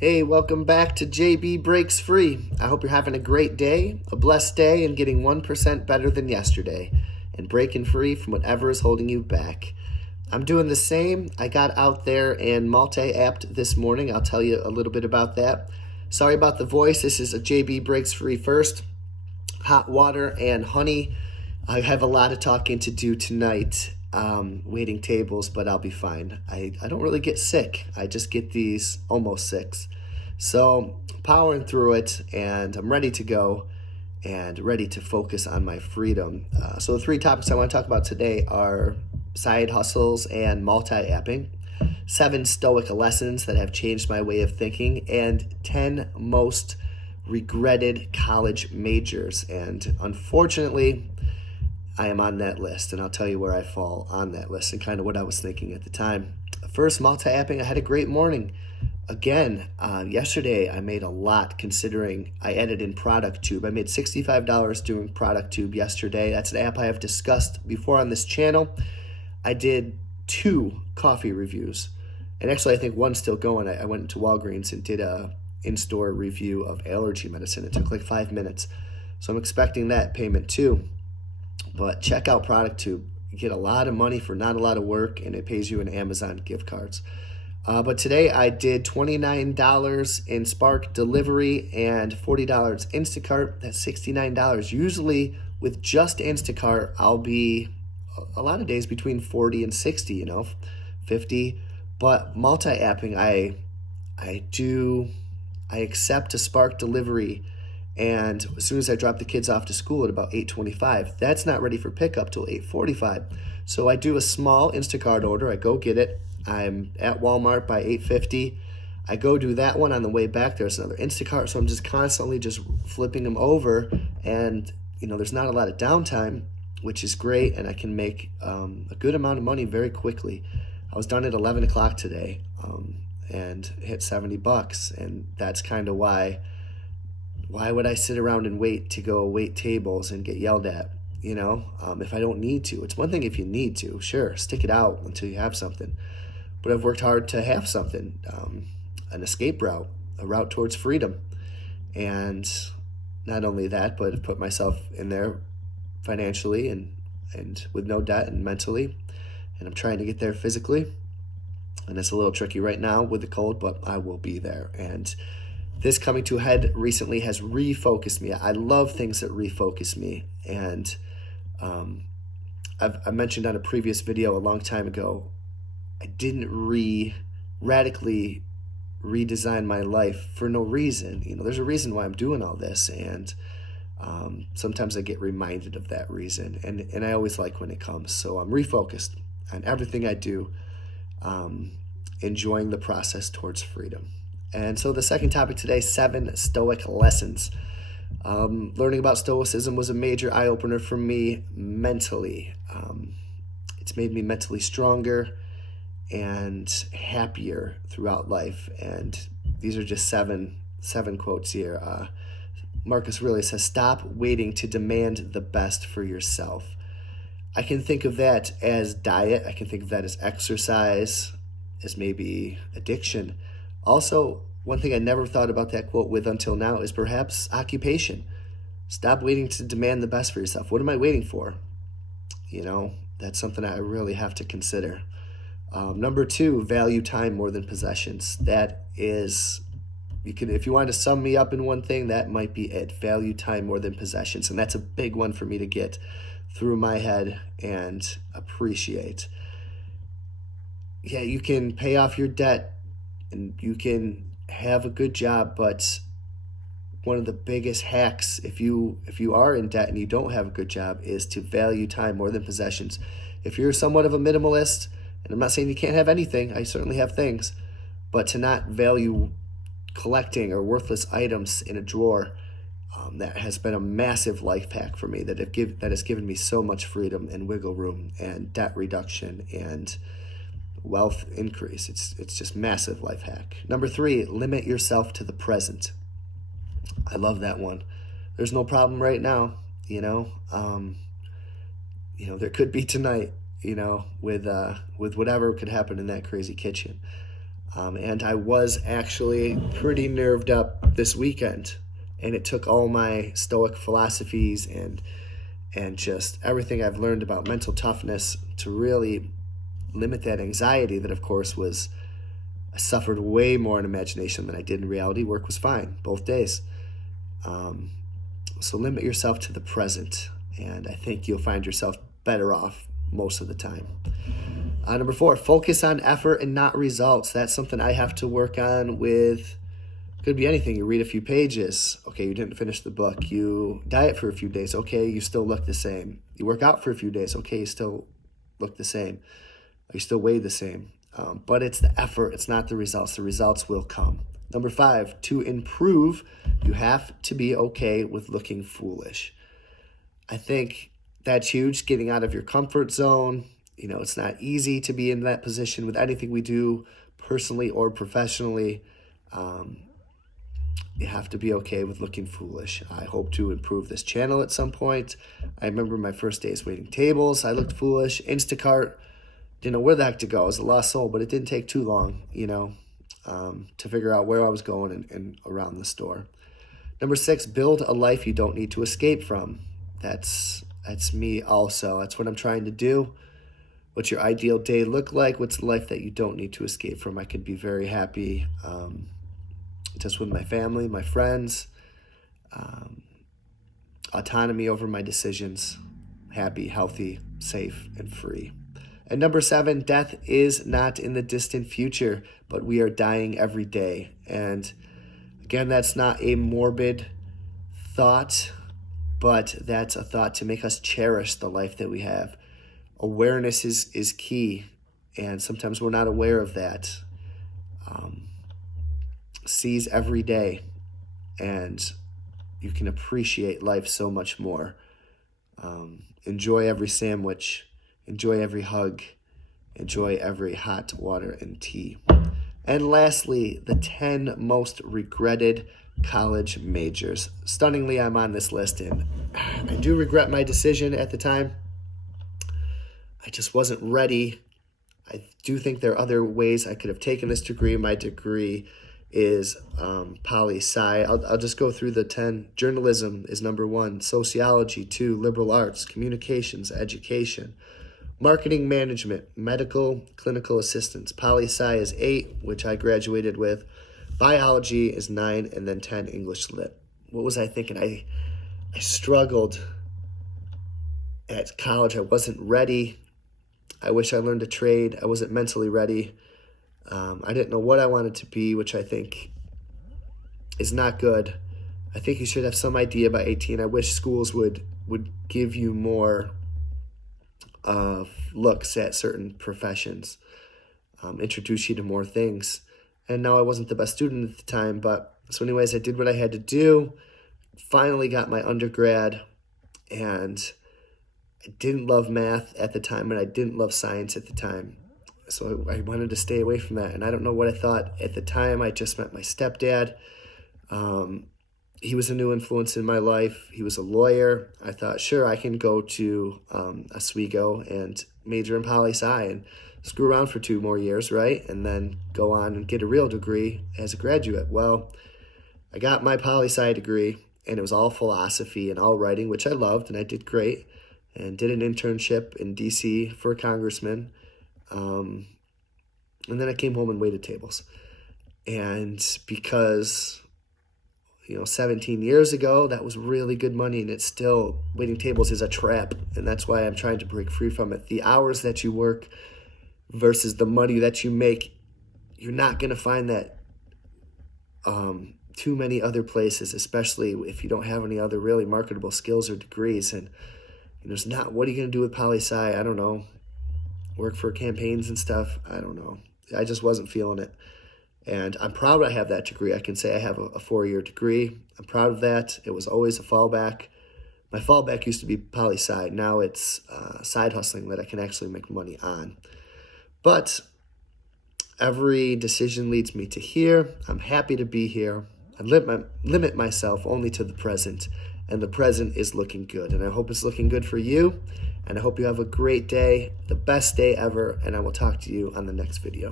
Hey, welcome back to JB Breaks Free. I hope you're having a great day, a blessed day, and getting 1% better than yesterday, and breaking free from whatever is holding you back. I'm doing the same. I got out there and multi-apped this morning. I'll tell you a little bit about that. Sorry about the voice. This is a JB Breaks Free first. Hot water and honey. I have a lot of talking to do tonight, waiting tables, but I'll be fine. I don't really get sick. I just get these almost sicks. So powering through it, and I'm ready to go and ready to focus on my freedom. So the three topics I want to talk about today are side hustles and multi-apping, 7 Stoic lessons that have changed my way of thinking, and 10 most regretted college majors. And unfortunately, I am on that list, and I'll tell you where I fall on that list and kind of what I was thinking at the time. First, multi-apping. I had a great morning. Again, yesterday I made a lot considering I added in ProductTube. I made $65 doing ProductTube yesterday. That's an app I have discussed before on this channel. I did 2 coffee reviews, and actually I think one's still going. I went into Walgreens and did a in-store review of allergy medicine. It took like 5 minutes, so I'm expecting that payment too. But check out ProductTube. You get a lot of money for not a lot of work, and it pays you in Amazon gift cards. But today I did $29 in Spark delivery and $40 Instacart. That's $69. Usually with just Instacart, I'll be a lot of days between 40 and 60, 50. But multi-apping, I accept a Spark delivery, and as soon as I drop the kids off to school at about 8:25, that's not ready for pickup till 8:45. So I do a small Instacart order. I go get it. I'm at Walmart by 8:50. I go do that one. On the way back, there's another Instacart. So I'm just constantly just flipping them over, and there's not a lot of downtime, which is great, and I can make a good amount of money very quickly. I was done at 11 o'clock today, and hit $70, and that's kind of why would I sit around and wait to go wait tables and get yelled at, if I don't need to? It's one thing if you need to, sure, stick it out until you have something. But I've worked hard to have something, an escape route, a route towards freedom. And not only that, but I've put myself in there financially and with no debt and mentally. And I'm trying to get there physically. And it's a little tricky right now with the cold, but I will be there. And this coming to a head recently has refocused me. I love things that refocus me. And I mentioned on a previous video a long time ago, I didn't radically redesign my life for no reason. There's a reason why I'm doing all this. And sometimes I get reminded of that reason. And I always like when it comes. So I'm refocused on everything I do, enjoying the process towards freedom. And so the second topic today, 7 Stoic lessons. Learning about Stoicism was a major eye-opener for me mentally. It's made me mentally stronger and happier throughout life. And these are just seven quotes here. Marcus Aurelius says, "Stop waiting to demand the best for yourself." I can think of that as diet. I can think of that as exercise, as maybe addiction. Also, one thing I never thought about that quote with until now is perhaps occupation. Stop waiting to demand the best for yourself. What am I waiting for? That's something I really have to consider. Number 2, value time more than possessions. That is, if you want to sum me up in one thing, that might be it. Value time more than possessions. And that's a big one for me to get through my head and appreciate. Yeah, you can pay off your debt and you can have a good job, but one of the biggest hacks, if you are in debt and you don't have a good job, is to value time more than possessions. If you're somewhat of a minimalist, and I'm not saying you can't have anything, I certainly have things, but to not value collecting or worthless items in a drawer, that has been a massive life hack for me, that has given me so much freedom and wiggle room and debt reduction and wealth increase. It's just massive life hack. Number 3, limit yourself to the present. I love that one. There's no problem right now, there could be tonight, with whatever could happen in that crazy kitchen. And I was actually pretty nerved up this weekend. And it took all my Stoic philosophies and just everything I've learned about mental toughness to really limit that anxiety that, of course, I suffered way more in imagination than I did in reality. Work was fine both days. So limit yourself to the present, and I think you'll find yourself better off most of the time. Number 4, focus on effort and not results. That's something I have to work on with. Could be anything. You read a few pages. Okay, you didn't finish the book. You diet for a few days. Okay, you still look the same. You work out for a few days. Okay, you still look the same. You still weigh the same. But it's the effort. It's not the results. The results will come. Number 5, to improve, you have to be okay with looking foolish. I think that's huge, getting out of your comfort zone. It's not easy to be in that position with anything we do, personally or professionally. You have to be okay with looking foolish. I hope to improve this channel at some point. I remember my first days waiting tables. I looked foolish. Instacart, didn't know where the heck to go. I was a lost soul, but it didn't take too long, to figure out where I was going and around the store. Number 6, build a life you don't need to escape from. That's me also. That's what I'm trying to do. What's your ideal day look like? What's the life that you don't need to escape from? I could be very happy just with my family, my friends, autonomy over my decisions, happy, healthy, safe, and free. And number 7, death is not in the distant future, but we are dying every day. And again, that's not a morbid thought, but that's a thought to make us cherish the life that we have. Awareness is key, and sometimes we're not aware of that. Seize every day, and you can appreciate life so much more. Enjoy every sandwich. Enjoy every hug. Enjoy every hot water and tea. And lastly, the 10 most regretted college majors. Stunningly, I'm on this list, and I do regret my decision at the time. I just wasn't ready. I do think there are other ways I could have taken this degree. My degree is poli-sci. I'll just go through the 10. Journalism is number 1. Sociology, 2. Liberal arts, communications, education. Marketing management, medical, clinical assistance. Poli-sci is 8, which I graduated with. Biology is 9, and then 10, English lit. What was I thinking? I struggled at college. I wasn't ready. I wish I learned a trade. I wasn't mentally ready. I didn't know what I wanted to be, which I think is not good. I think you should have some idea by 18. I wish schools would give you more looks at certain professions, introduce you to more things. And now I wasn't the best student at the time, but so anyways, I did what I had to do, finally got my undergrad, and I didn't love math at the time, and I didn't love science at the time. So I wanted to stay away from that, and I don't know what I thought at the time. I just met my stepdad. He was a new influence in my life. He was a lawyer. I thought, sure, I can go to Oswego and major in poli-sci and screw around for 2 more years, right? And then go on and get a real degree as a graduate. Well, I got my poli-sci degree, and it was all philosophy and all writing, which I loved, and I did great, and did an internship in D.C. for a congressman. And then I came home and waited tables. And because 17 years ago, that was really good money, and it's still, waiting tables is a trap, and that's why I'm trying to break free from it. The hours that you work versus the money that you make, you're not going to find that too many other places, especially if you don't have any other really marketable skills or degrees. And there's not, what are you going to do with poli-sci? I don't know. Work for campaigns and stuff? I don't know. I just wasn't feeling it. And I'm proud I have that degree. I can say I have a 4-year degree. I'm proud of that. It was always a fallback. My fallback used to be poli-sci. Now it's side hustling that I can actually make money on. But every decision leads me to here. I'm happy to be here. I limit myself only to the present, and the present is looking good. And I hope it's looking good for you. And I hope you have a great day, the best day ever, and I will talk to you on the next video.